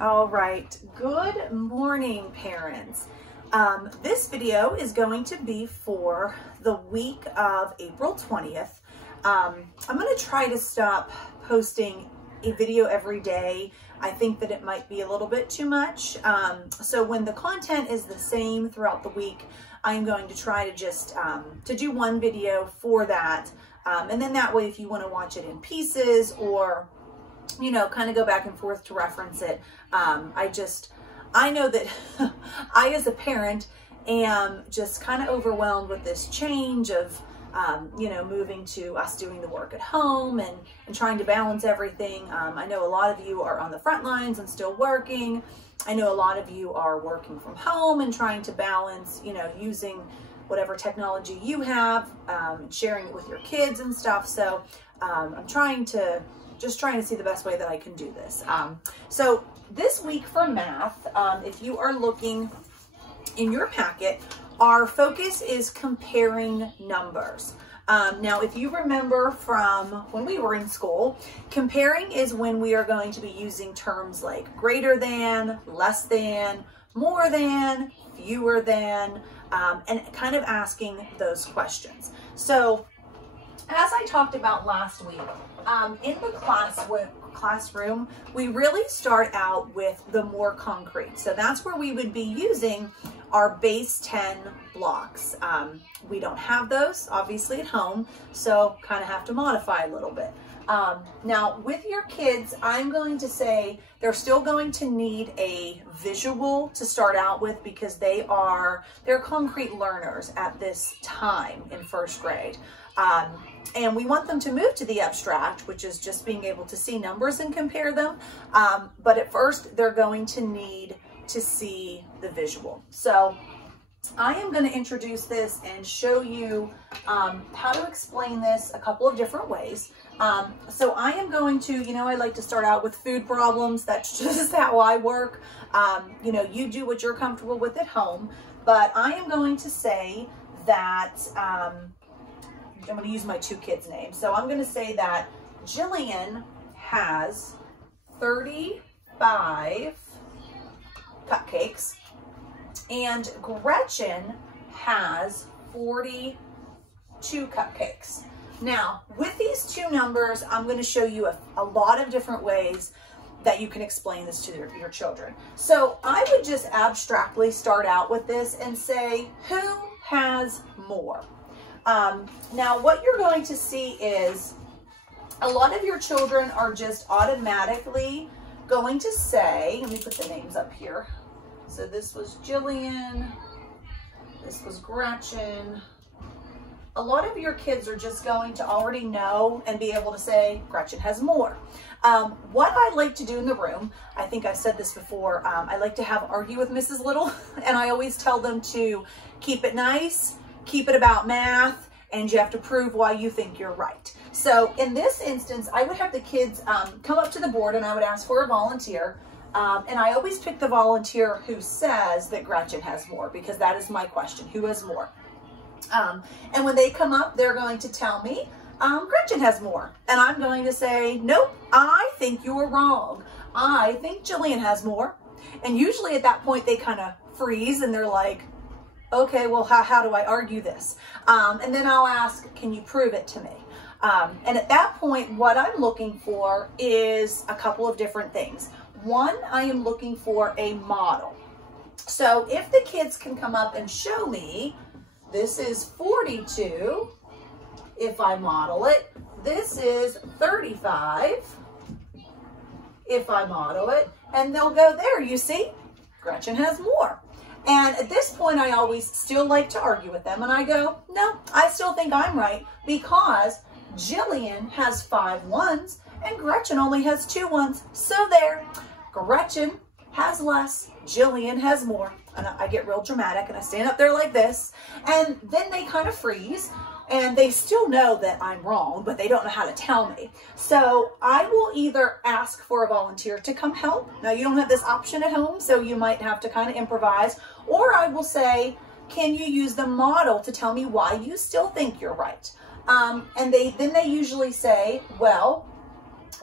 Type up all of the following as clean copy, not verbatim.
All right, good morning, parents. This video is going to be for the week of April 20th. I'm going to try to stop posting a video every day. I think that it might be a little bit too much. So when the content is the same throughout the week, I'm going to try to just to do one video for that. And then that way, if you want to watch it in pieces or kind of go back and forth to reference it. I know that I, as a parent, am just kind of overwhelmed with this change of, moving to us doing the work at home and trying to balance everything. I know a lot of you are on the front lines and still working. I know a lot of you are working from home and trying to balance, using whatever technology you have, sharing it with your kids and stuff. So I'm trying to see the best way that I can do this. So this week for math, if you are looking in your packet, our focus is comparing numbers. Now, if you remember from when we were in school, comparing is when we are going to be using terms like greater than, less than, more than, fewer than, and kind of asking those questions. So as I talked about last week, in the classroom, we really start out with the more concrete. So that's where we would be using our base 10 blocks. We don't have those, obviously, at home, so kind of have to modify a little bit. Now, with your kids, I'm going to say they're still going to need a visual to start out with because they're concrete learners at this time in first grade. And we want them to move to the abstract, which is just being able to see numbers and compare them. But at first, they're going to need to see the visual. So I am going to introduce this and show you how to explain this a couple of different ways. So I am going to, I like to start out with food problems. That's just how I work. You do what you're comfortable with at home. But I am going to say that I'm going to use my two kids' names. So I'm going to say that Jillian has 35 cupcakes and Gretchen has 42 cupcakes. Now, with these two numbers, I'm going to show you a lot of different ways that you can explain this to your children. So I would just abstractly start out with this and say, who has more? Now, what you're going to see is a lot of your children are just automatically going to say, let me put the names up here. So this was Jillian, this was Gretchen. A lot of your kids are just going to already know and be able to say, Gretchen has more. What I like to do in the room, I think I've said this before, I like to argue with Mrs. Little, and I always tell them to keep it nice, keep it about math, and you have to prove why you think you're right. So in this instance, I would have the kids come up to the board and I would ask for a volunteer. And I always pick the volunteer who says that Gretchen has more, because that is my question, who has more? And when they come up, they're going to tell me, Gretchen has more. And I'm going to say, nope, I think you're wrong. I think Jillian has more. And usually at that point, they kind of freeze and they're like, okay, well, how do I argue this? And then I'll ask, can you prove it to me? And at that point, what I'm looking for is a couple of different things. One, I am looking for a model. So if the kids can come up and show me, this is 42, if I model it. This is 35, if I model it. And they'll go, there, you see, Gretchen has more. And at this point, I always still like to argue with them. And I go, no, I still think I'm right because Jillian has 5 ones and Gretchen only has 2 ones. So there, Gretchen has less, Jillian has more. And I get real dramatic and I stand up there like this. And then they kind of freeze and they still know that I'm wrong, but they don't know how to tell me. So I will either ask for a volunteer to come help. Now you don't have this option at home, so you might have to kind of improvise. Or I will say, can you use the model to tell me why you still think you're right? And then they usually say, well,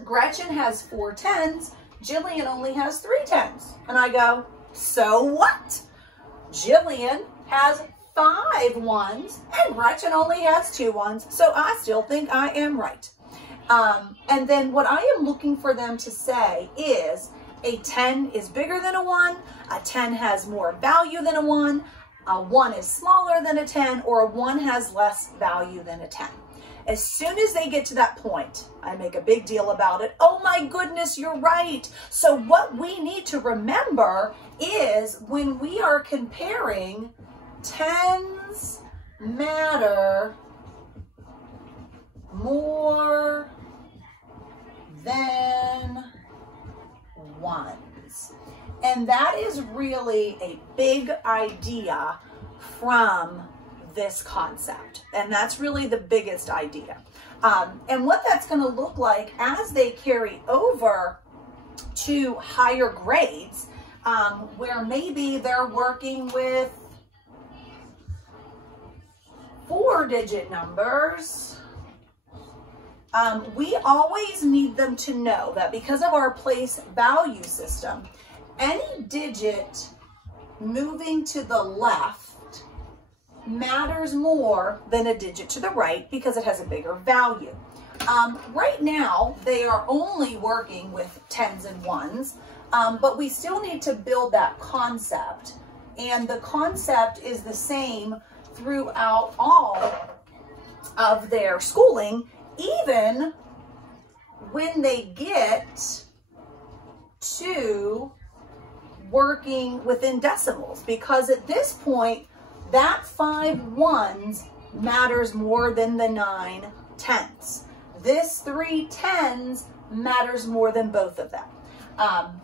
Gretchen has 4 10s, Jillian only has 3 10s. And I go, so what? Jillian has 5 1s and Gretchen only has 2 1s. So I still think I am right. And then what I am looking for them to say is a 10 is bigger than a 1, a 10 has more value than a 1 is smaller than a 10, or a 1 has less value than a 10. As soon as they get to that point, I make a big deal about it. Oh my goodness, you're right. So what we need to remember is when we are comparing, 10s matter more than 1s. And that is really a big idea from this concept. And that's really the biggest idea. And what that's going to look like as they carry over to higher grades, where maybe they're working with 4-digit numbers, we always need them to know that because of our place value system, any digit moving to the left matters more than a digit to the right because it has a bigger value. Right now, they are only working with 10s and 1s, but we still need to build that concept. And the concept is the same throughout all of their schooling, even when they get to working within decimals, because at this point, that 5 1s matters more than the 9 10s. This 3 10s matters more than both of them.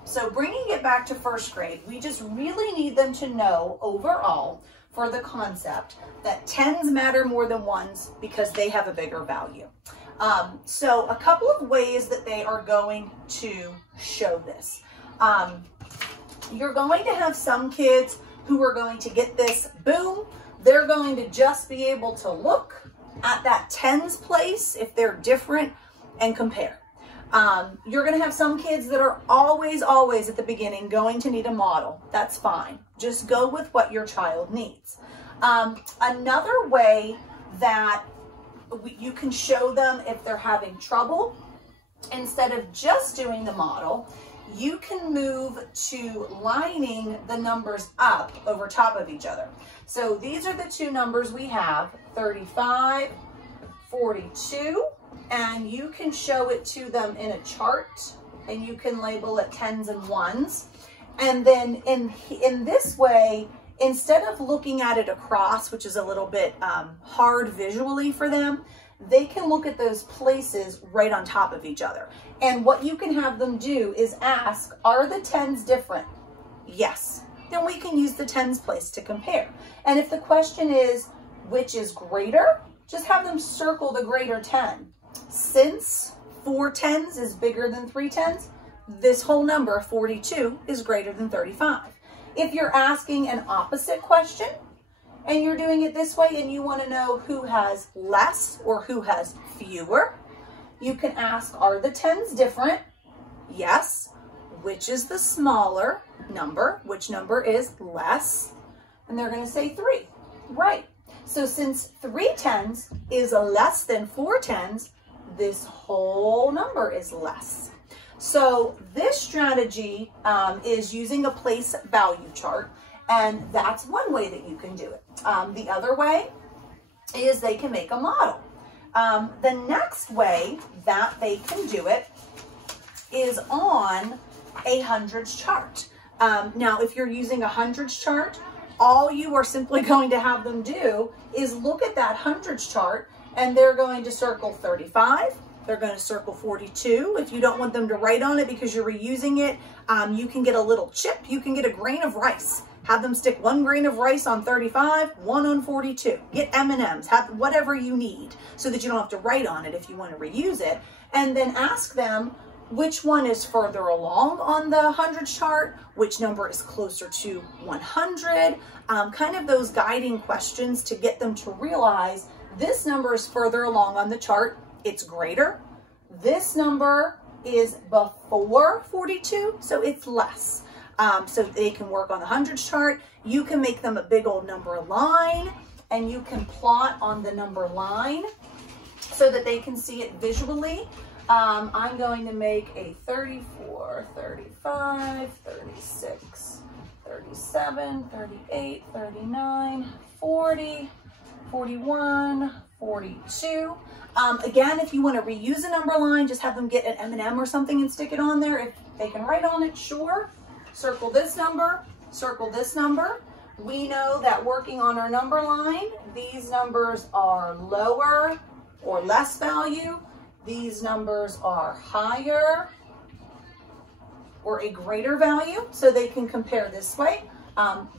So bringing it back to first grade, we just really need them to know overall for the concept that 10s matter more than 1s because they have a bigger value. So a couple of ways that they are going to show this. You're going to have some kids who are going to get this, boom, they're going to just be able to look at that 10s place if they're different and compare. You're going to have some kids that are always at the beginning going to need a model. That's fine. Just go with what your child needs. Another way that you can show them if they're having trouble, instead of just doing the model, you can move to lining the numbers up over top of each other. So these are the 2 numbers we have, 35, 42, and you can show it to them in a chart, and you can label it 10s and 1s. And then in this way, instead of looking at it across, which is a little bit hard visually for them, they can look at those places right on top of each other. And what you can have them do is ask, are the 10s different? Yes. Then we can use the 10s place to compare. And if the question is, which is greater? Just have them circle the greater 10. Since 4 10s is bigger than 3 10s, this whole number, 42, is greater than 35. If you're asking an opposite question, and you're doing it this way and you want to know who has less or who has fewer, you can ask, are the 10s different? Yes. Which is the smaller number? Which number is less? And they're going to say 3. Right. So since 3 10s is less than 4 10s, this whole number is less. So this strategy is using a place value chart. And that's one way that you can do it. The other way is they can make a model. The next way that they can do it is on a hundreds chart. Now, if you're using a hundreds chart, all you are simply going to have them do is look at that hundreds chart, and they're going to circle 35. They're going to circle 42. If you don't want them to write on it because you're reusing it, you can get a little chip. You can get a grain of rice. Have them stick 1 grain of rice on 35, 1 on 42. Get M&Ms, have whatever you need so that you don't have to write on it if you want to reuse it. And then ask them which one is further along on the hundreds chart, which number is closer to 100, kind of those guiding questions to get them to realize this number is further along on the chart, it's greater. This number is before 42, so it's less. So they can work on the hundreds chart. You can make them a big old number line, and you can plot on the number line so that they can see it visually. I'm going to make a 34, 35, 36, 37, 38, 39, 40, 41, 42. Again, if you want to reuse a number line, just have them get an M&M or something and stick it on there. If they can write on it, sure. Circle this number, circle this number. We know that working on our number line, these numbers are lower or less value. These numbers are higher or a greater value, so they can compare this way.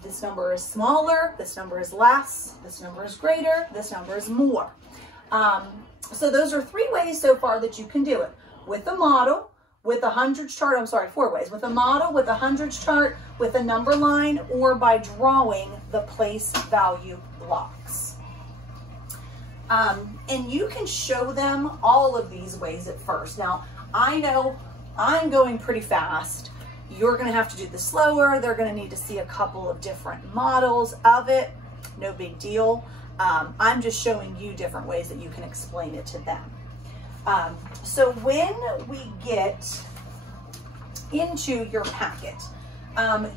This number is smaller, this number is less, this number is greater, this number is more. So those are 3 ways so far that you can do it. With a model, with a hundreds chart, I'm sorry, 4 ways. With a model, with a hundreds chart, with a number line, or by drawing the place value blocks. And you can show them all of these ways at first. Now, I know I'm going pretty fast. You're gonna have to do this slower. They're gonna need to see a couple of different models of it. No big deal. I'm just showing you different ways that you can explain it to them. So when we get into your packet,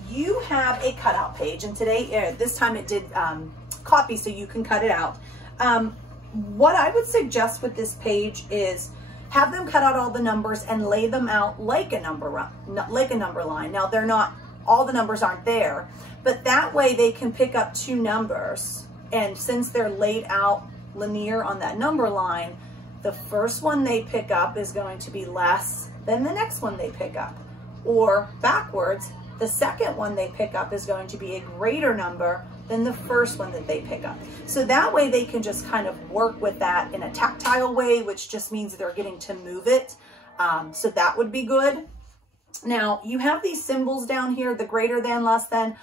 you have a cutout page, and today, this time it did copy so you can cut it out. What I would suggest with this page is have them cut out all the numbers and lay them out like a number line. Now they're not, all the numbers aren't there, but that way they can pick up 2 numbers, and since they're laid out linear on that number line, the first one they pick up is going to be less than the next one they pick up. Or backwards, the second one they pick up is going to be a greater number than the first one that they pick up. So that way they can just kind of work with that in a tactile way, which just means they're getting to move it. So that would be good. Now you have these symbols down here, the greater than, less than.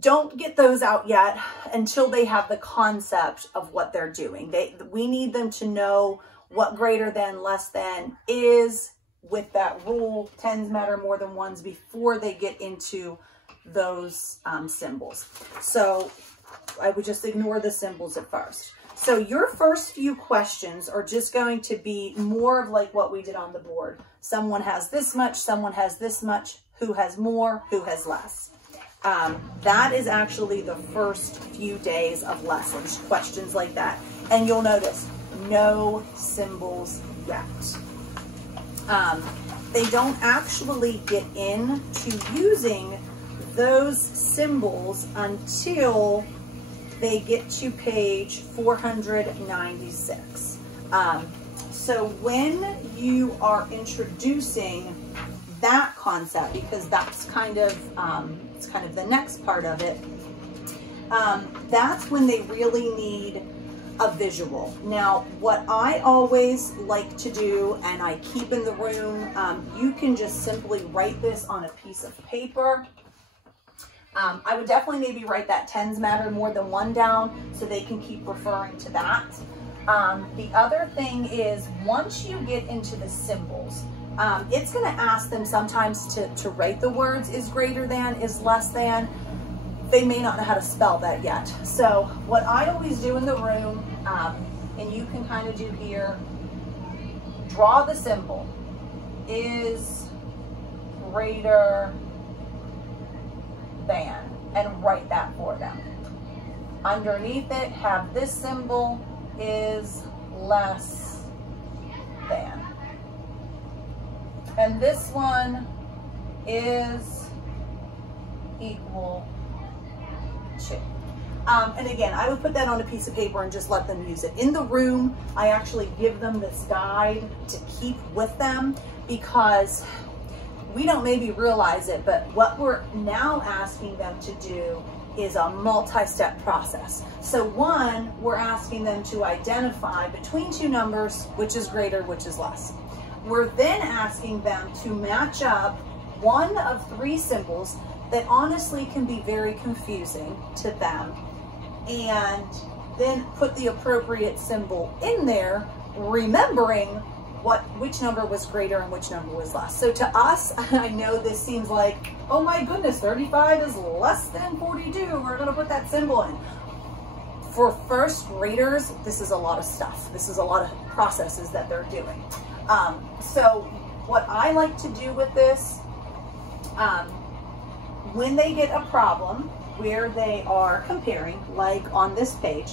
Don't get those out yet until they have the concept of what they're doing. We need them to know what greater than, less than is with that rule, tens matter more than ones, before they get into those symbols. So I would just ignore the symbols at first. So your first few questions are just going to be more of like what we did on the board. Someone has this much, someone has this much, who has more, who has less. That is actually the first few days of lessons, questions like that. And you'll notice no symbols yet. They don't actually get into using those symbols until they get to page 496. So when you are introducing that concept, because that's kind of it's kind of the next part of it, that's when they really need a visual. Now, what I always like to do, and I keep in the room, you can just simply write this on a piece of paper. I would definitely maybe write that tens matter more than one down so they can keep referring to that. The other thing is, once you get into the symbols, it's going to ask them sometimes to write the words is greater than, is less than. They may not know how to spell that yet. So what I always do in the room, and you can kind of do here, draw the symbol, is greater than, and write that for them. Underneath it, have this symbol, is less than. And this one is equal to. And again, I would put that on a piece of paper and just let them use it. In the room, I actually give them this guide to keep with them, because we don't maybe realize it, but what we're now asking them to do is a multi-step process. So one, we're asking them to identify between 2 numbers, which is greater, which is less. We're then asking them to match up one of 3 symbols that honestly can be very confusing to them, and then put the appropriate symbol in there, remembering which number was greater and which number was less. So to us, I know this seems like, oh my goodness, 35 is less than 42. We're gonna put that symbol in. For first graders, this is a lot of stuff. This is a lot of processes that they're doing. So what I like to do with this, when they get a problem where they are comparing, like on this page,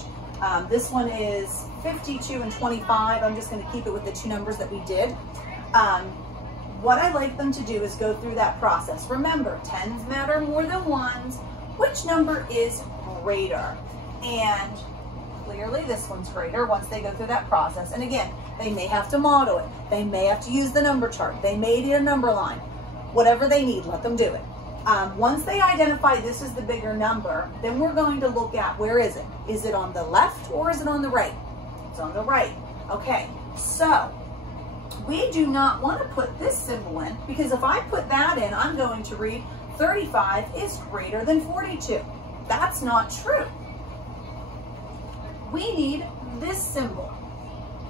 this one is 52 and 25. I'm just going to keep it with the two numbers that we did. What I like them to do is go through that process. Remember, tens matter more than ones. Which number is greater? And clearly this one's greater once they go through that process. And again, they may have to model it. They may have to use the number chart. They may need a number line. Whatever they need, let them do it. Once they identify this is the bigger number, then we're going to look at where is it? Is it on the left or is it on the right? It's on the right. Okay, so we do not want to put this symbol in, because if I put that in, I'm going to read 35 is greater than 42. That's not true. We need this symbol.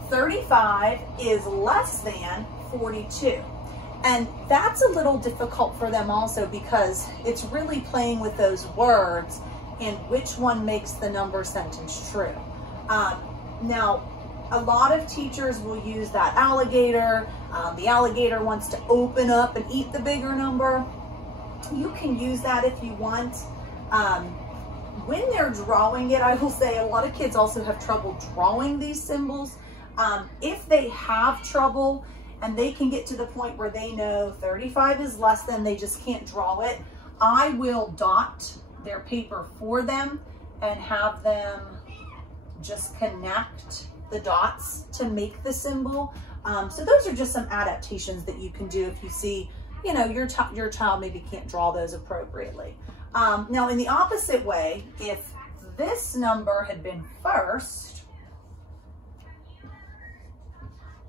35 is less than 42. And that's a little difficult for them also, because it's really playing with those words and which one makes the number sentence true. Now, a lot of teachers will use that alligator. The alligator wants to open up and eat the bigger number. You can use that if you want. When they're drawing it, I will say a lot of kids also have trouble drawing these symbols. If they have trouble and they can get to the point where they know 35 is less than, they just can't draw it, I will dot their paper for them and have them just connect the dots to make the symbol. So those are just some adaptations that you can do if you see, you know, your child maybe can't draw those appropriately. Now in the opposite way, if this number had been first,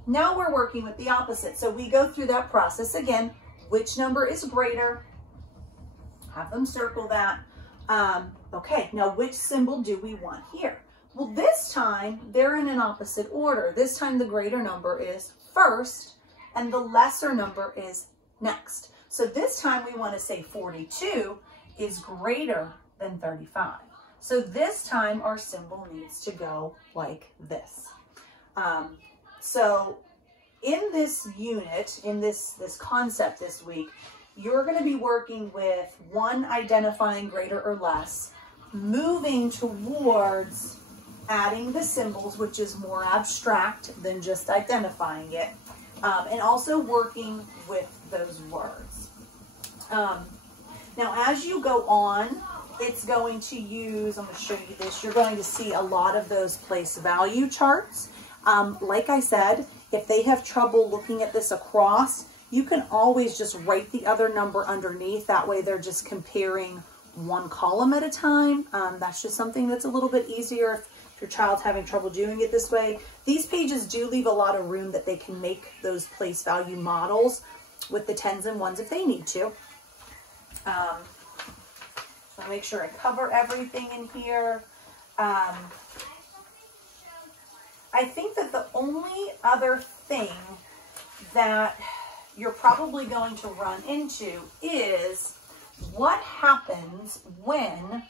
now we're working with the opposite. So we go through that process again. Which number is greater? Have them circle that. Okay, now which symbol do we want here? Well, this time they're in an opposite order. This time the greater number is first and the lesser number is next. So this time we want to say 42 is greater than 35. So this time our symbol needs to go like this. So in this unit, in this concept this week, you're going to be working with one, identifying greater or less, moving towards adding the symbols, which is more abstract than just identifying it, and also working with those words. Now, as you go on, it's going to use, I'm going to show you this, you're going to see a lot of those place value charts. Like I said, if they have trouble looking at this across, you can always just write the other number underneath. That way they're just comparing one column at a time. That's just something that's a little bit easier if your child's having trouble doing it this way. These pages do leave a lot of room that they can make those place value models with the tens and ones if they need to. So I'll make sure I cover everything in here. I think that the only other thing that you're probably going to run into is what happens when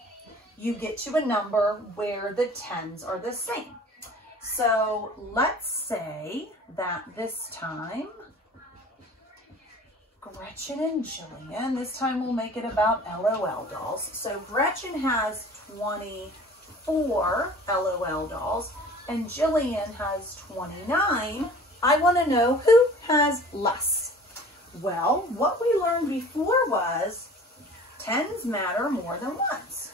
you get to a number where the tens are the same. So let's say that this time, Gretchen and Jillian, this time we'll make it about LOL dolls. So Gretchen has 24 LOL dolls and Jillian has 29. I want to know who has less. Well, what we learned before was tens matter more than ones.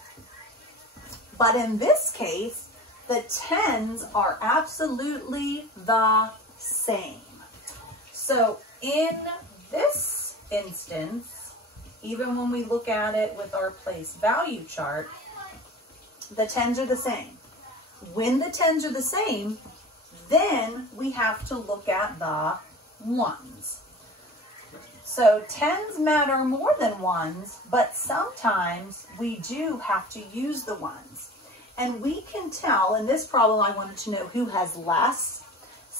But in this case, the tens are absolutely the same. So in this instance, even when we look at it with our place value chart, the tens are the same. When the tens are the same, then we have to look at the ones. So tens matter more than ones, but sometimes we do have to use the ones. And we can tell, in this problem I wanted to know who has less.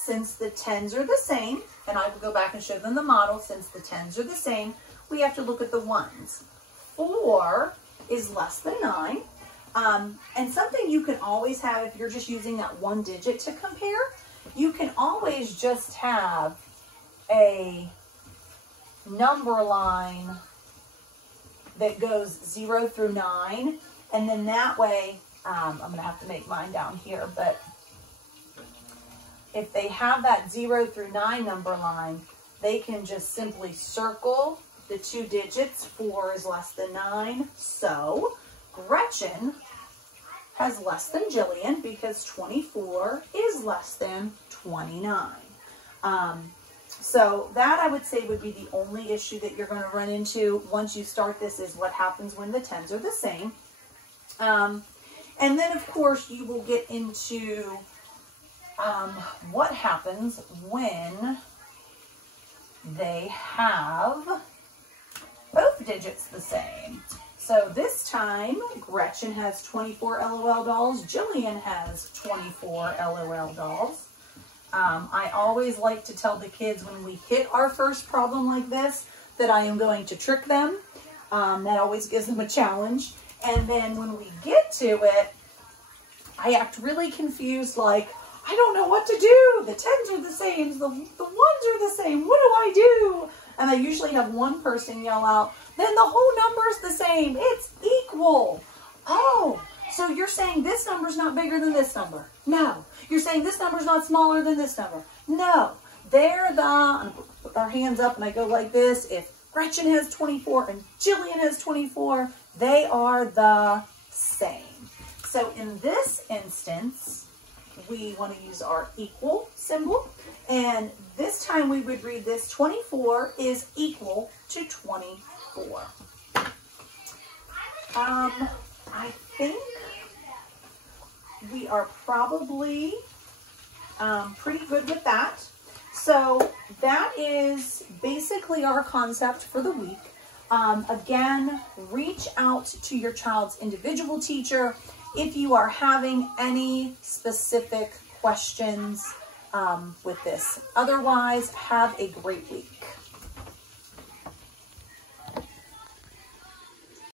since the tens are the same, and I will go back and show them the model, since the tens are the same, we have to look at the ones. 4 is less than 9. And something you can always have if you're just using that one digit to compare, you can always just have a number line that goes 0 through 9. And then that way, I'm going to have to make mine down here, but if they have that 0 through 9 number line, they can just simply circle the 2 digits. 4 is less than 9. So Gretchen has less than Jillian because 24 is less than 29. So that, I would say, would be the only issue that you're going to run into once you start this, is what happens when the tens are the same. And then, of course, you will get into what happens when they have both digits the same. So this time, Gretchen has 24 LOL dolls. Jillian has 24 LOL dolls. I always like to tell the kids when we hit our first problem like this that I am going to trick them. That always gives them a challenge. And then when we get to it, I act really confused, like, I don't know what to do. The tens are the same. The ones are the same. What do I do? And I usually have one person yell out, then the whole number is the same. It's equal. Oh, so you're saying this number is not bigger than this number? No. You're saying this number is not smaller than this number? No. They're the, and I put our hands up and I go like this. If Gretchen has 24 and Jillian has 24, they are the same. So in this instance, we want to use our equal symbol. And this time we would read this, 24 is equal to 24. I think we are probably pretty good with that. So that is basically our concept for the week. Again, reach out to your child's individual teacher if you are having any specific questions with this. Otherwise, have a great week.